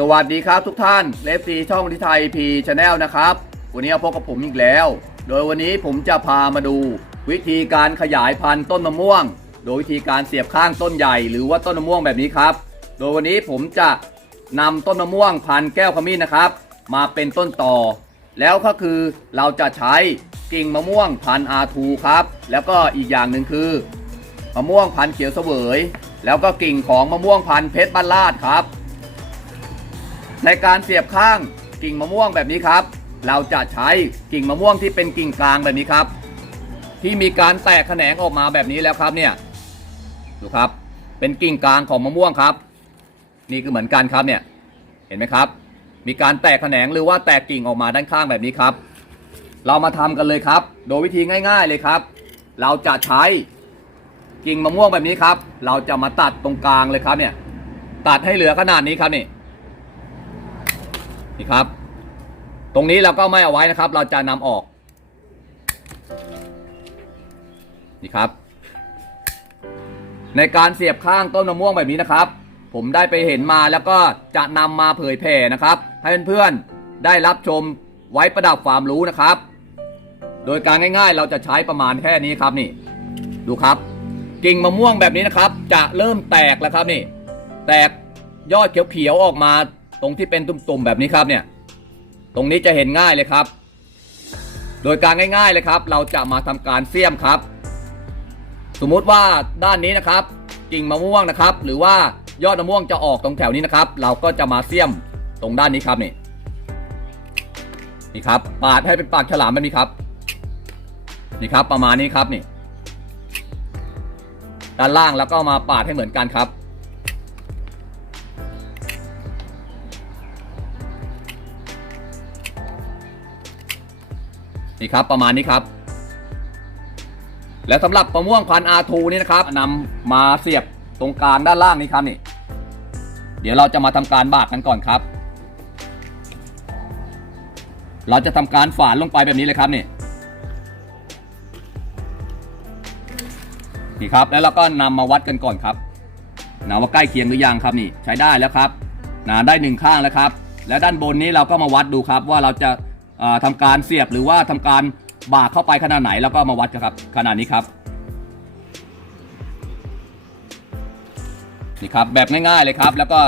สวัสดีครับทุกท่านเลฟซีช่องทิไทยพีชาแนลนะครับ วันนี้พบกับผมอีกแล้ว โดยวันนี้ผมจะพามาดู วิธีการขยายพันธุ์ต้นมะม่วง โดยวิธีการเสียบข้างต้นใหญ่ หรือว่าต้นมะม่วงแบบนี้ครับ โดยวันนี้ผมจะนำต้นมะม่วงพันธุ์แก้วขมิ้นนะครับ มาเป็นต้นต่อ แล้วก็คือเราจะใช้กิ่งมะม่วงพันธุ์อาทูครับ แล้วก็อีกอย่างหนึ่งคือ มะม่วงพันธุ์เขียวเสวย แล้วก็กิ่งของมะม่วงพันธุ์เพชรบ้านลาดครับ ในการเสียบข้างกิ่งมะม่วงแบบนี้ครับ เราจะใช้กิ่งมะม่วงที่เป็นกิ่งกลางแบบนี้ครับ ที่มีการแตกแขนงออกมาแบบนี้แล้วครับเนี่ยดูครับ เป็นกิ่งกลางของมะม่วงครับ นี่คือเหมือนกันครับเนี่ยเห็นไหมครับ มีการแตกแขนงหรือว่าแตกกิ่งออกมาด้านข้างแบบนี้ครับ เรามาทำกันเลยครับ โดยวิธีง่าย ๆเลยครับ เราจะใช้กิ่งมะม่วงแบบนี้ครับ เราจะมาตัดตรงกลางเลยครับเนี่ย ตัดให้เหลือขนาดนี้ครับนี่ นี่ครับ ตรงนี้เราก็ไม่เอาไว้นะครับ เราจะนำออก นี่ครับ ในการเสียบข้างต้นมะม่วงแบบนี้นะครับ ผมได้ไปเห็นมาแล้วก็จะนำมาเผยแผ่นะครับ ให้เพื่อนๆได้รับชมไว้ประดับความรู้นะครับ โดยการง่ายๆ เราจะใช้ประมาณแค่นี้ครับนี่ ดูครับกิ่งมะม่วงแบบนี้นะครับ จะเริ่มแตกแล้วครับนี่ แตกยอดเขียวๆออกมา ตรงที่เป็นตุ่มๆแบบนี้ครับเนี่ย ตรงนี้จะเห็นง่ายเลยครับ โดยการง่ายๆเลยครับ เราจะมาทำการเสียมครับ สมมุติว่าด้านนี้นะครับกิ่งมะม่วงนะครับ หรือว่ายอดมะม่วงจะออกตรงแถวนี้นะครับ เราก็จะมาเสียมตรงด้านนี้ครับนี่นี่ครับ ปาดให้เป็นปากฉลามแบบนี้ครับ นี่ครับประมาณนี้ครับนี่ด้านล่างแล้วก็มาปาดให้เหมือนกันครับ นี่ครับประมาณนี้ครับ แล้วสำหรับมะม่วงพันธุ์อาทูนี่นะครับนำมาเสียบตรงกลางด้านล่างนี้ครับนี่ เดี๋ยวเราจะมาทำการบากกันก่อนครับ เราจะทำการฝานลงไปแบบนี้เลยครับนี่นี่ครับแล้วเราก็นำมาวัดกันก่อนครับนะว่าใกล้เคียงหรือยังครับนี่ ใช้ได้แล้วครับนะได้หนึ่งข้างแล้วครับ และด้านบนนี้เราก็มาวัดดูครับว่าเราจะ ทำการเสียบหรือว่าทำการบากเข้าไปขนาดไหนแล้วก็มาวัดกันครับขนาดนี้ครับนี่ครับแบบง่ายๆเลยครับ แล้วก็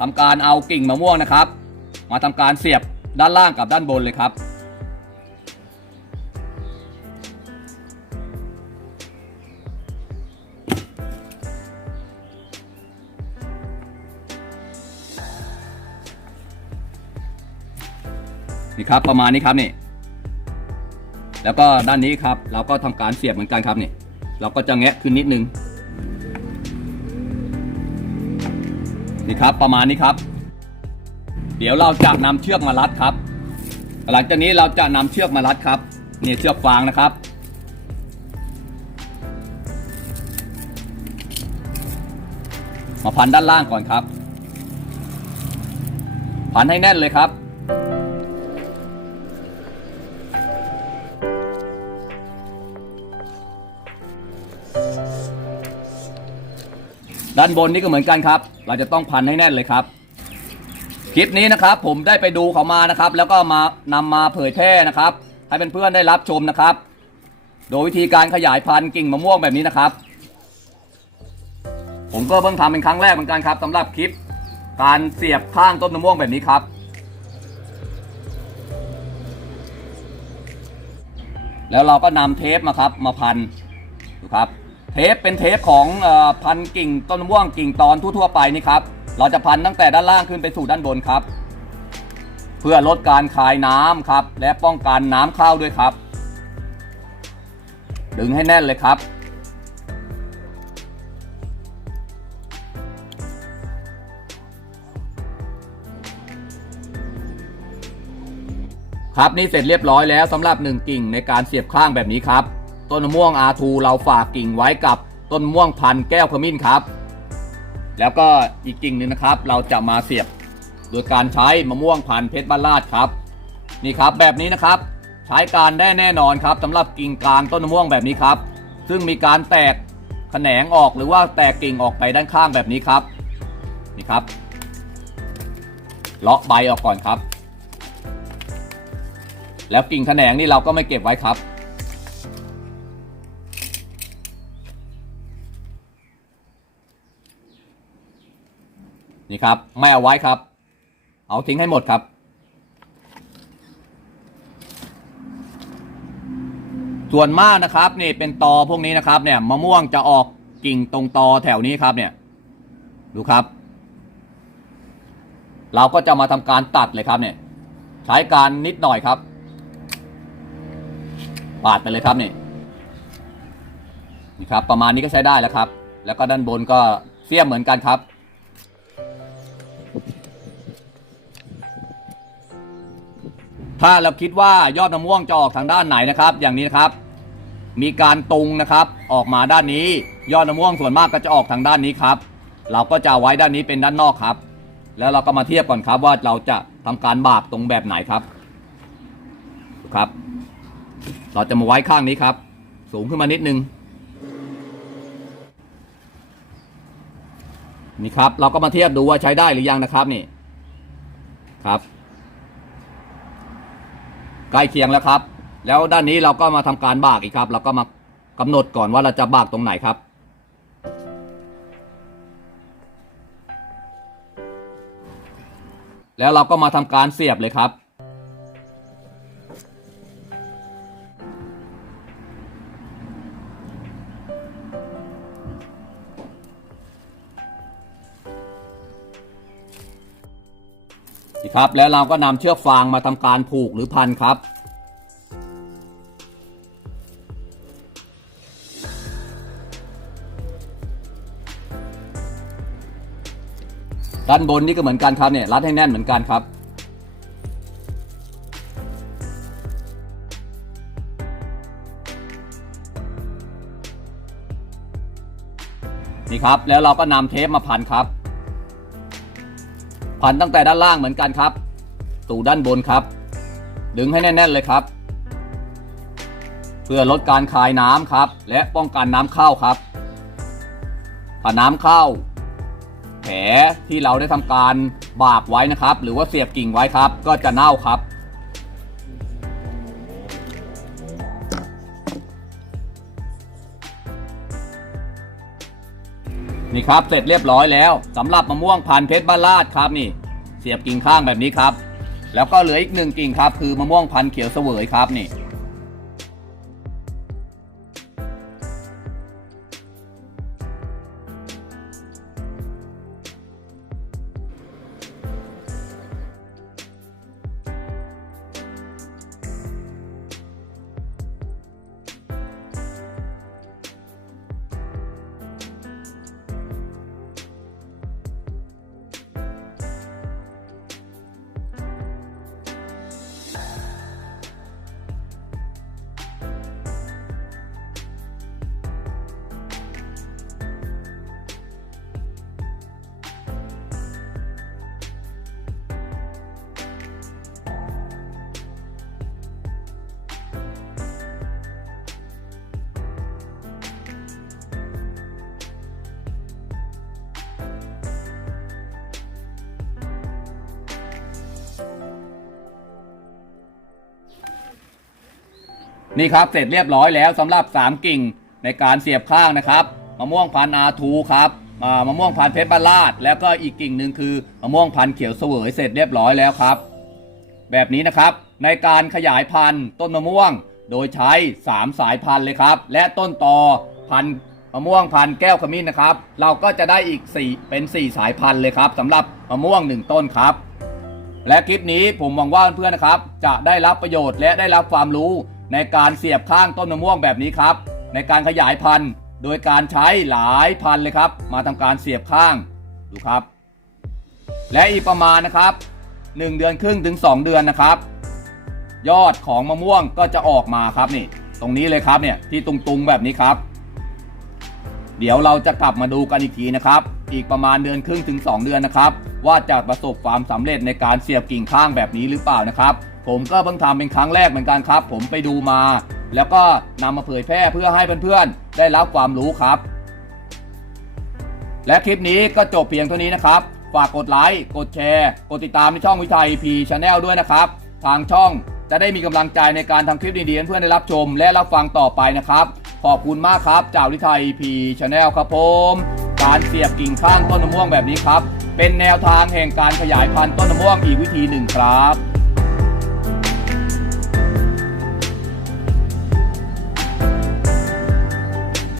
ทำการเอากิ่งมะม่วงนะครับ มาทำการเสียบด้านล่างกับด้านบนเลยครับ ครับประมาณนี้ครับนี่แล้วก็ด้านนี้ครับ เราก็ทำการเสียบเหมือนกันครับนี่เราก็จะแงะขึ้นนิดนึงนี่ครับประมาณนี้ครับ เดี๋ยวเราจะนำเชือกมารัดครับ หลังจากนี้เราจะนำเชือกมารัดครับนี่เชือกฟางนะครับมาพันด้านล่างก่อนครับ พันให้แน่นเลยครับานบนนี่ก็เหมือนกันครับ เราจะต้องพันให้แน่นเลยครับ คลิปนี้นะครับ ผมได้ไปดูเขามานะครับ แล้วก็มานำมาเผยแพร่นะครับ ให้เพื่อนๆได้รับชมนะครับ โดยวิธีการขยายพันธุ์กิ่งมะม่วงแบบนี้นะครับ ผมก็เพิ่งทำเป็นครั้งแรกเหมือนกันครับสำหรับคลิป การเสียบข้างต้นมะม่วงแบบนี้ครับแล้วเราก็นำเทปมาครับมาพันดูครับ เทปเป็นเทปของอพันกิ่งต้นม่วงกิ่งตอนทั่วๆไปนี่ครับ เราจะพันตั้งแต่ด้านล่างขึ้นไปสู่ด้านบนครับ เพื่อลดการคายน้ำครับ และป้องกันน้ำเข้าด้วยครับ ดึงให้แน่นเลยครับ ครับนี่เสร็จเรียบร้อยแล้วสำหรับหนึ่งกิ่งในการเสียบข้างแบบนี้ครับ ต้นมะม่วงอาทูเราฝากกิ่งไว้กับต้นมะม่วงพันแก้วขมิ้นครับ แล้วก็อีกกิ่งหนึ่งนะครับ เราจะมาเสียบโดยการใช้มะม่วงพันเพชรบ้านลาดครับ นี่ครับแบบนี้นะครับ ใช้การได้แน่นอนครับสำหรับกิ่งกลางต้นมะม่วงแบบนี้ครับ ซึ่งมีการแตกแขนงออกหรือว่าแตกกิ่งออกไปด้านข้างแบบนี้ครับ นี่ครับเลาะใบออกก่อนครับ แล้วกิ่งแขนงนี่เราก็ไม่เก็บไว้ครับ นี่ครับ ไม่เอาไว้ครับ เอาทิ้งให้หมดครับ ส่วนมากนะครับนี่เป็นตอพวกนี้นะครับเนี่ยมะม่วงจะออกกิ่งตรงตอแถวนี้ครับเนี่ย ดูครับ เราก็จะมาทำการตัดเลยครับเนี่ย ใช้การนิดหน่อยครับปาดไปเลยครับนี่นี่ครับ ประมาณนี้ก็ใช้ได้แล้วครับ แล้วก็ด้านบนก็เสี้ยมเหมือนกันครับ ถ้าเราคิดว่ายอดมะม่วงจะออกทางด้านไหนนะครับ อย่างนี้นะครับ มีการตุงนะครับ ออกมาด้านนี้ ยอดมะม่วงส่วนมากก็จะออกทางด้านนี้ครับ เราก็จะไว้ด้านนี้เป็นด้านนอกครับ แล้วเราก็มาเทียบก่อนครับว่าเราจะทำการบากตรงแบบไหนครับ ครับ เราจะมาไว้ข้างนี้ครับ สูงขึ้นมานิดนึงนี่ครับ เราก็มาเทียบดูว่าใช้ได้หรือยังนะครับนี่ ครับ ใกล้เคียงแล้วครับ แล้วด้านนี้เราก็มาทำการบากอีกครับ เราก็มากำหนดก่อนว่าเราจะบากตรงไหนครับ แล้วเราก็มาทำการเสียบเลยครับ ครับ แล้วเราก็นำเชือกฟางมาทำการผูกหรือพันครับ ด้านบนนี่ก็เหมือนกันครับเนี่ยรัดให้แน่นเหมือนกันครับนี่ครับ แล้วเราก็นำเทปมาพันครับ พันตั้งแต่ด้านล่างเหมือนกันครับ สู่ด้านบนครับ ดึงให้แน่นๆเลยครับ เพื่อลดการคายน้ำครับ และป้องกันน้ำเข้าครับถ้าน้ำเข้า แผลที่เราได้ทำการบากไว้นะครับ หรือว่าเสียบกิ่งไว้ครับ ก็จะเน่าครับ นี่ครับเสร็จเรียบร้อยแล้วสำหรับมะม่วงพันเพชรบ้านลาดครับนี่ เสียบกิ่งข้างแบบนี้ครับ แล้วก็เหลืออีกหนึ่งกิ่งครับ คือมะม่วงพันเขียวเสวยครับนี่ นี่ครับเสร็จเรียบร้อยแล้วสำหรับ 3 กิ่งในการเสียบข้างนะครับมะม่วงพันอาทูครับมะม่วงพันเพชรบาลาดแล้วก็อีกกิ่งหนึ่งคือมะม่วงพันเขียวเสวยเสร็จเรียบร้อยแล้วครับ แบบนี้นะครับในการขยายพันธุ์ต้นมะม่วง โดยใช้ 3 สายพันธุ์เลยครับ และต้นตอพันธุ์มะม่วงพันธุ์แก้วขมิ้นนะครับ เราก็จะได้อีก 4 เป็น 4 สายพันธุ์เลยครับสำหรับมะม่วง 1 ต้นครับ และคลิปนี้ผมหวังว่าเพื่อนๆนะครับ จะได้รับประโยชน์และได้รับความรู้ ในการเสียบข้างต้นมะม่วงแบบนี้ครับ ในการขยายพันธุ์โดยการใช้หลายพันเลยครับ มาทำการเสียบข้างดูครับ และอีกประมาณนะครับ 1 เดือนครึ่งถึง 2 เดือนนะครับ ยอดของมะม่วงก็จะออกมาครับนี่ ตรงนี้เลยครับเนี่ยที่ตุงๆแบบนี้ครับ เดี๋ยวเราจะกลับมาดูกันอีกทีนะครับ อีกประมาณเดือนครึ่งถึง 2 เดือนนะครับ ว่าจะประสบความสำเร็จในการเสียบกิ่งข้างแบบนี้หรือเปล่านะครับ ผมก็เพิ่งทำเป็นครั้งแรกเหมือนกันครับ ผมไปดูมา แล้วก็นำมาเผยแพร่เพื่อให้เพื่อนๆได้รับความรู้ครับ และคลิปนี้ก็จบเพียงเท่านี้นะครับ ฝากกดไลค์กดแชร์ กดติดตามในช่องวิทัยพีชาแนลด้วยนะครับ ทางช่องจะได้มีกำลังใจในการทำคลิปดีๆเพื่อนได้รับชม และรับฟังต่อไปนะครับ ขอบคุณมากครับจากวิทัยพีชาแนลครับผมการเสียบกิ่งข้างต้นมะม่วงแบบนี้ครับ เป็นแนวทางแห่งการขยายพันธุ์ต้นมะม่วงอีกวิธีหนึ่งครับ